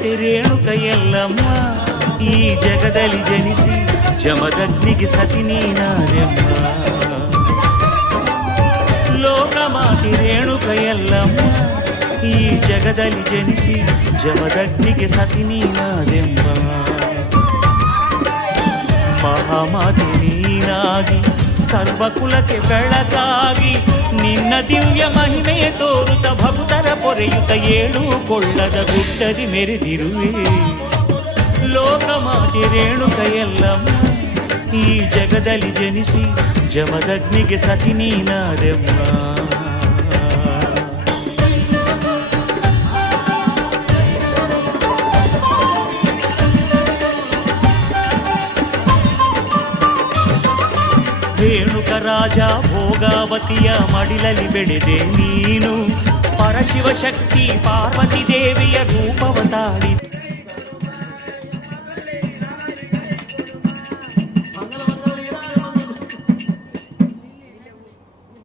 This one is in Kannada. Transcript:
ಮಾತೆ ರೇಣುಕ ಎಲ್ಲಮ್ಮ ಈ ಜಗದಲ್ಲಿ ಜನಿಸಿ ಜಮದಗ್ನಿಗೆ ಸತಿ ನೀನಾದೆಮ್ಮ. ಲೋಕಮಾತೆ ರೇಣುಕ ಎಲ್ಲಮ್ಮ ಈ ಜಗದಲ್ಲಿ ಜನಿಸಿ ಜಮದಗ್ನಿಗೆ ಸತಿ ನೀನಾದೆಮ್ಮ. ಮಹಾಮಾತೆ ನೀನಾಗಿ ಸರ್ವಕುಲಕ್ಕೆ ಬೆಳಕಾಗಿ ನಿನ್ನ ದಿವ್ಯ ಮಹಿಮೆ ತೋರುತ್ತ ಭಕ್ತರ ಪೊರೆಯುತ್ತ ಏಳು ಕೊಳ್ಳದ ಗುಡ್ಡದಿ ಮೆರೆದಿರುವೆ. ಲೋಕಮಾತೆ ರೇಣುಕ ಎಲ್ಲಮ್ಮ ಈ ಜಗದಲ್ಲಿ ಜನಿಸಿ ಜಮದಗ್ನಿಗೆ ಸತಿ ನೀನಾದೆಮ್ಮ. ರೇಣುಕ ರಾಜ ಭೋಗಾವತಿಯ ಮಡಿಲಲ್ಲಿ ಬೆಳೆದೆ ನೀನು. ಪರಶಿವ ಶಕ್ತಿ ಪಾರ್ವತಿ ದೇವಿಯ ರೂಪವ ತಾಳಿದ್ದೆ.